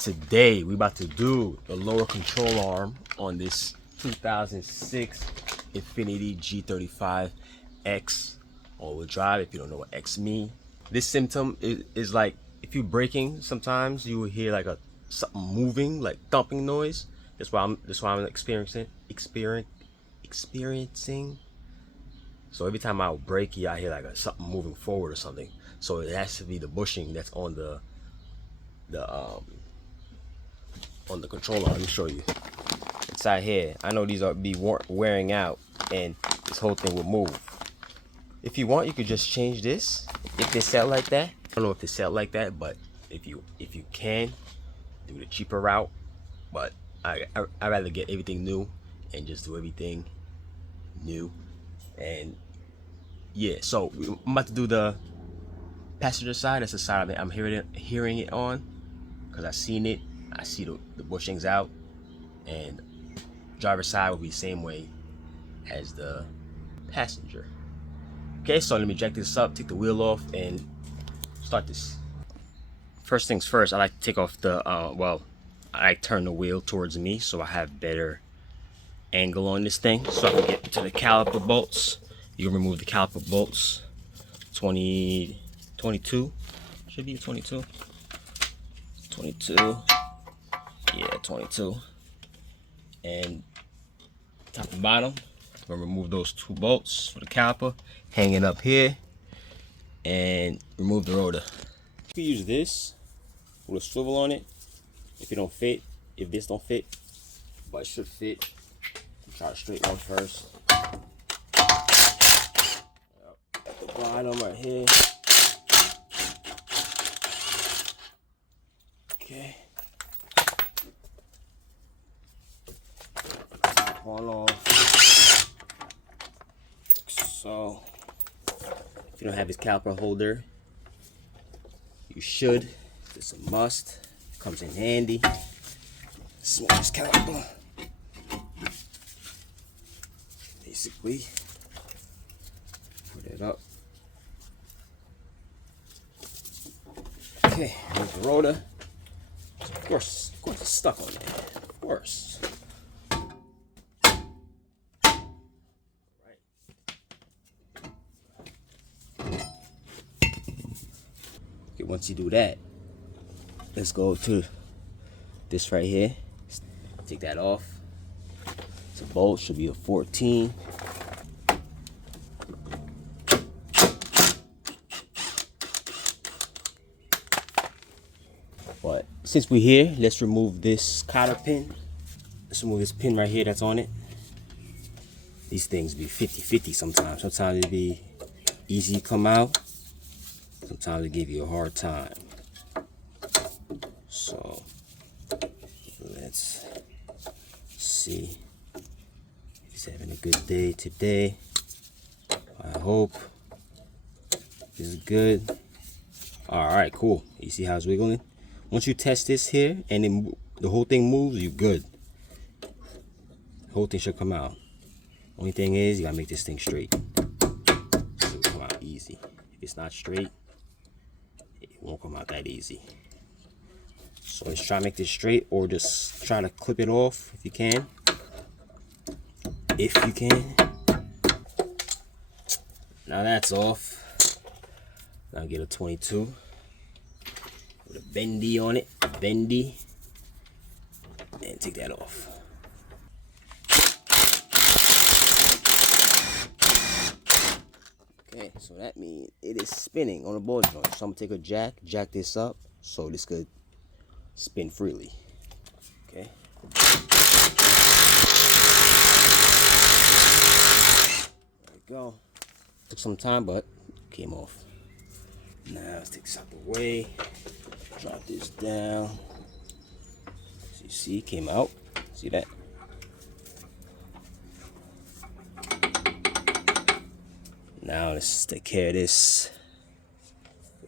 Today we about to do the lower control arm on this 2006 Infiniti G35 X all-wheel drive. If you don't know what X mean, this symptom is like if you're braking, sometimes you will hear like something moving, like thumping noise. That's why I'm experiencing. So every time I brake, I hear like something moving forward or something. So it has to be the bushing that's on the controller. Let me show you. Inside here, I know these are be wearing out, and this whole thing will move. If you want, you could just change this if they sell like that. I don't know if they sell like that, but if you can, do the cheaper route. But I rather get everything new and just do everything new. And yeah, so I'm about to do the passenger side. That's the side that I'm hearing it on, because I seen it. I see the bushings out, and driver's side will be the same way as the passenger. Okay, so let me jack this up, take the wheel off, and start this. First things first, I like to take off the I turn the wheel towards me so I have better angle on this thing, so I can get to the caliper bolts. You can remove the caliper bolts. 22 should be 22. Yeah, 22. And top and bottom, I'm gonna remove those two bolts for the caliper, hang it up here, and remove the rotor. You can use this with a swivel on it if it don't fit, if this don't fit, but it should fit. Try to straighten one first. At the bottom right here. Okay. Top one off. So, if you don't have this caliper holder, you should. It's a must. It comes in handy. Smallest caliper. Basically, put it up. Okay, here's the rotor. Of course, it's stuck on there. Of course. Right. Okay, once you do that, let's go to this right here. Take that off. It's a bolt, should be a 14. But since we're here, let's remove this cotter pin. Let's remove this pin right here that's on it. These things be 50-50 sometimes. Sometimes it be easy to come out. Sometimes it give you a hard time. So let's see. He's having a good day today. I hope this is good. All right, cool. You see how it's wiggling? Once you test this here and then the whole thing moves, you're good. The whole thing should come out. Only thing is, you gotta make this thing straight. It will come out easy. If it's not straight, it won't come out that easy. So let's try to make this straight, or just try to clip it off if you can. If you can. Now that's off. Now get a 22. With a bendy on it, bendy, and take that off. Okay, so that means it is spinning on the ball joint. So I'm gonna take a jack this up, so this could spin freely. Okay. There we go. Took some time, but came off. Now let's take this out the way. Drop this down. So you see, it came out. See that? Now let's take care of this.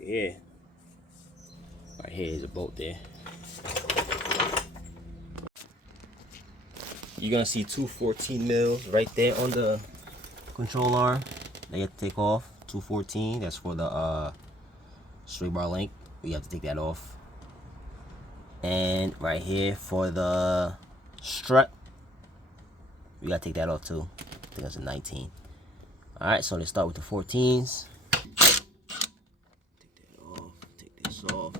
Yeah. Right here is a bolt there. You're gonna see two 14 mils right there on the control arm that you have to take off. 214. That's for the straight bar length. We have to take that off. And right here for the strut, we gotta take that off too. I think that's a 19. All right, so let's start with the 14s. Take that off, take this off.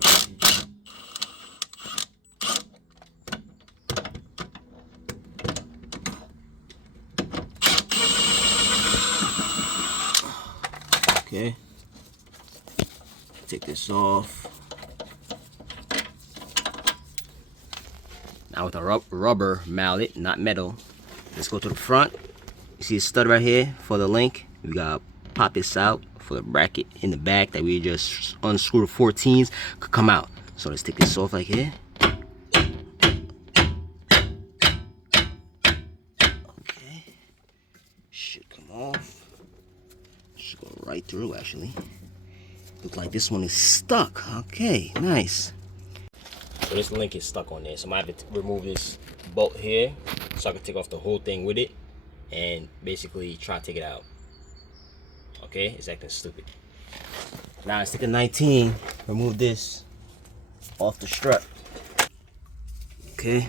Okay, take this off. Now with a rubber mallet, not metal, let's go to the front. You see the stud right here for the link? We gotta pop this out for the bracket in the back that we just unscrew the 14s could come out. So let's take this off like here. Okay, should come off. Should go right through actually. Look like this one is stuck. Okay, nice. So this link is stuck on there, so I might have to remove this bolt here so I can take off the whole thing with it and basically try to take it out. Okay, it's acting stupid. Now let's take a 19, remove this off the strut. Okay.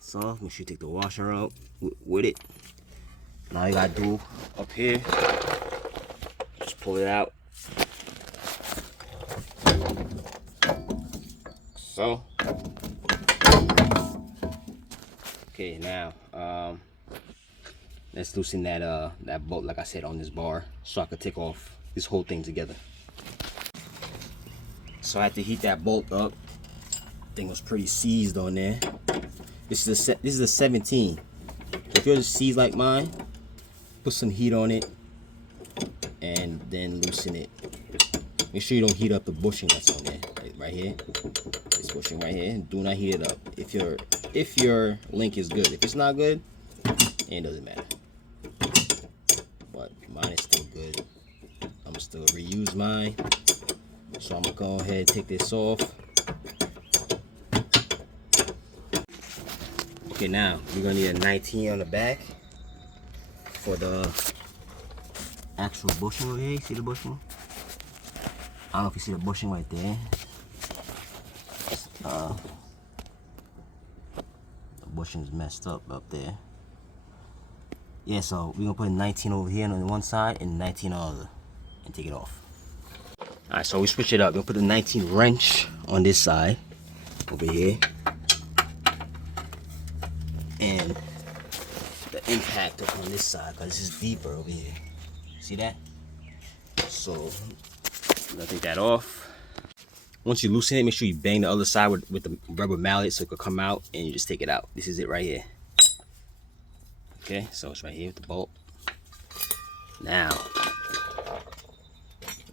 So make sure you take the washer out with it. Now you gotta do up here, just pull it out. So, okay, now let's loosen that that bolt like I said on this bar so I could take off this whole thing together. So I had to heat that bolt up. Thing was pretty seized on there. This is a 17. If yours is seized like mine, put some heat on it and then loosen it. Make sure you don't heat up the bushing that's on there. Right here, this bushing right here. Do not heat it up. If your link is good. If it's not good, it doesn't matter. But mine is still good. I'm still reuse mine. So I'm gonna go ahead and take this off. Okay, now we're gonna need a 19 on the back for the actual bushing over here. You see the bushing? I don't know if you see the bushing right there. The bushing's messed up there. Yeah, so we're gonna put a 19 over here on one side and 19 on the other and take it off. Alright, so we switch it up. We'll put the 19 wrench on this side over here. And the impact up on this side because this is deeper over here. See that? So I'm gonna take that off. Once you loosen it, make sure you bang the other side with the rubber mallet so it could come out and you just take it out. This is it right here. Okay, so it's right here with the bolt. Now,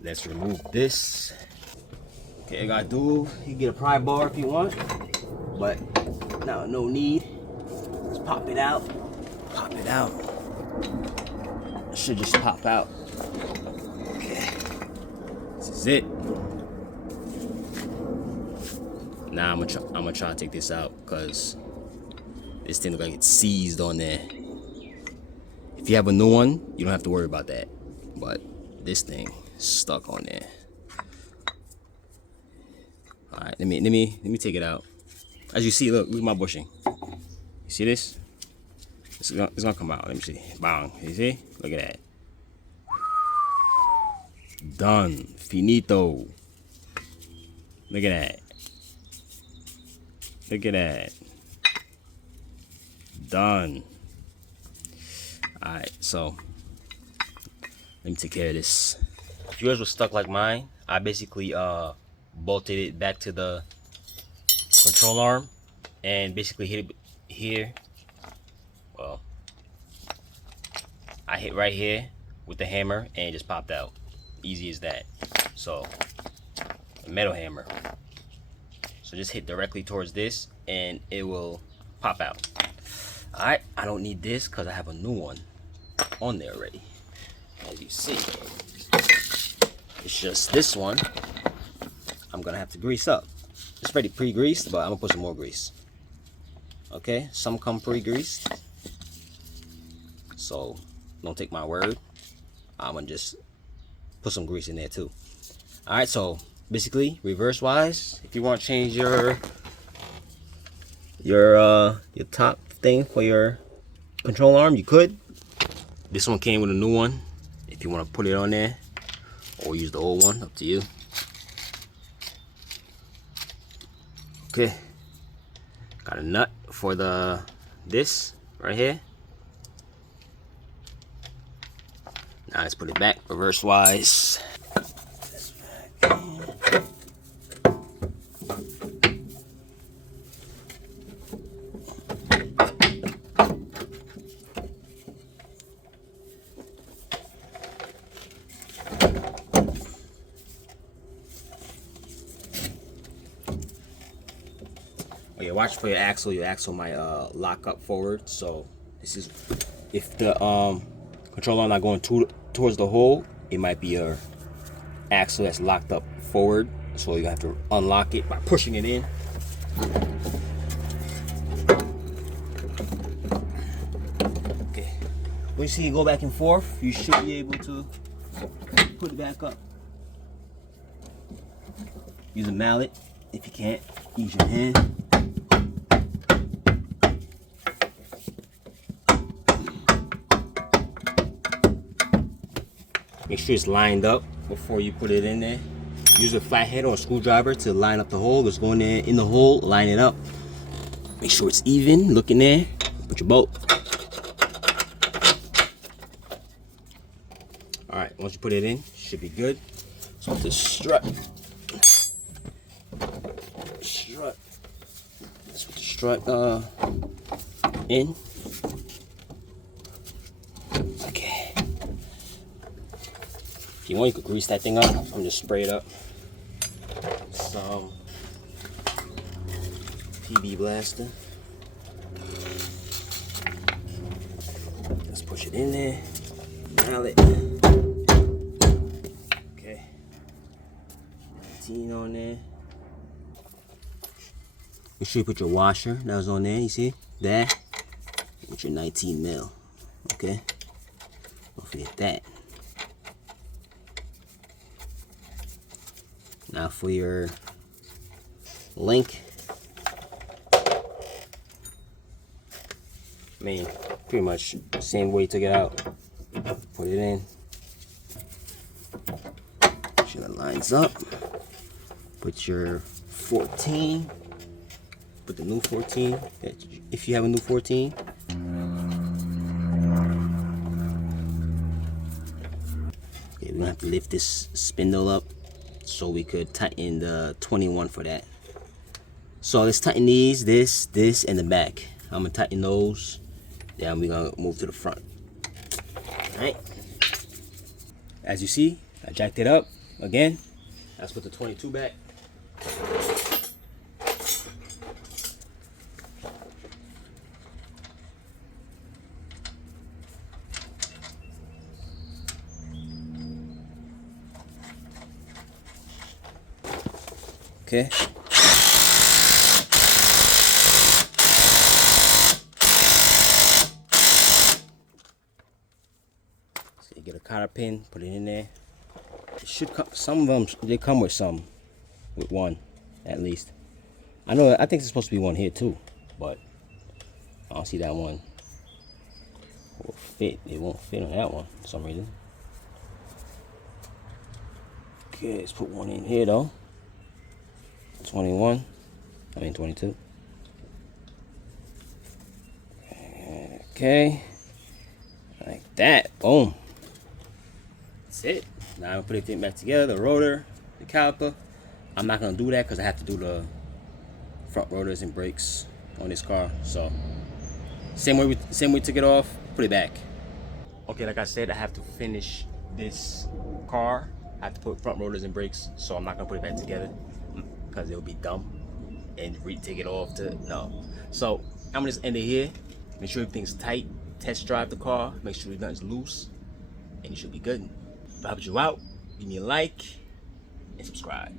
let's remove this. Okay, I gotta do, you can get a pry bar if you want, but no need. Just pop it out. Pop it out. It should just pop out. Okay, this is it. Now I'm gonna try to take this out because this thing looks like it's seized on there. If you have a new one, you don't have to worry about that. But this thing is stuck on there. All right, let me take it out. As you see, look at my bushing. You see this? It's gonna come out. Let me see. Bang. You see? Look at that. Done. Finito. Look at that. Look at that. Done. Alright, so let me take care of this. If yours was stuck like mine, I basically bolted it back to the control arm and basically hit it here. Well, I hit right here with the hammer and it just popped out. Easy as that. So, a metal hammer. So just hit directly towards this and it will pop out. Alright, I don't need this because I have a new one on there already. As you see, it's just this one I'm gonna have to grease up. It's already pre-greased, but I'm gonna put some more grease. Okay, some come pre-greased, so don't take my word. I'm gonna just put some grease in there too. All right, so basically reverse wise, if you want to change your top thing for your control arm, you could. This one came with a new one. If you want to put it on there or use the old one, up to you. Okay, got a nut for this right here. Now let's put it back reverse wise. Oh yeah, watch for your axle. Your axle might lock up forward. So this is, if the control arm not going towards the hole, it might be your axle that's locked up forward. So you have to unlock it by pushing it in. Okay. When you see it go back and forth, you should be able to put it back up. Use a mallet. If you can't, use your hand. Make sure it's lined up before you put it in there. Use a flathead or a screwdriver to line up the hole. Just go in there in the hole, line it up. Make sure it's even. Look in there. Put your bolt. All right, once you put it in, should be good. So with the strut. Let's put the strut in. Okay. If you want, you could grease that thing up. I'm just spray it up. Some PB Blaster. Let's push it in there. Mallet. Okay. 19 on there. Make sure you put your washer that was on there. You see that? With your 19 mil. Okay. Don't forget that. Now for your link, I mean, pretty much same way you took it out. Put it in. Make sure that lines up. Put your 14. Put the new 14. If you have a new 14. Okay, we're gonna have to lift this spindle up so we could tighten the 21 for that. So let's tighten these, this, and the back. I'm gonna tighten those. Then we're gonna move to the front. Alright. As you see, I jacked it up again. Let's put the 22 back. Okay. So you get a cotter pin, put it in there. It should come, some of them they come with one at least. I think there's supposed to be one here too, but I don't see that one will fit. It won't fit on that one for some reason. Okay, let's put one in here though. 22. Okay, like that. Boom. That's it. Now I'm gonna put everything back together. The rotor, the caliper. I'm not gonna do that because I have to do the front rotors and brakes on this car. So same way we took it off. Put it back. Okay, like I said, I have to finish this car. I have to put front rotors and brakes. So I'm not gonna put it back together, because it would be dumb and take it off to no. So I'm gonna just end it here. Make sure everything's tight. Test drive the car. Make sure nothing's loose, and you should be good. If I helped you out, give me a like and subscribe.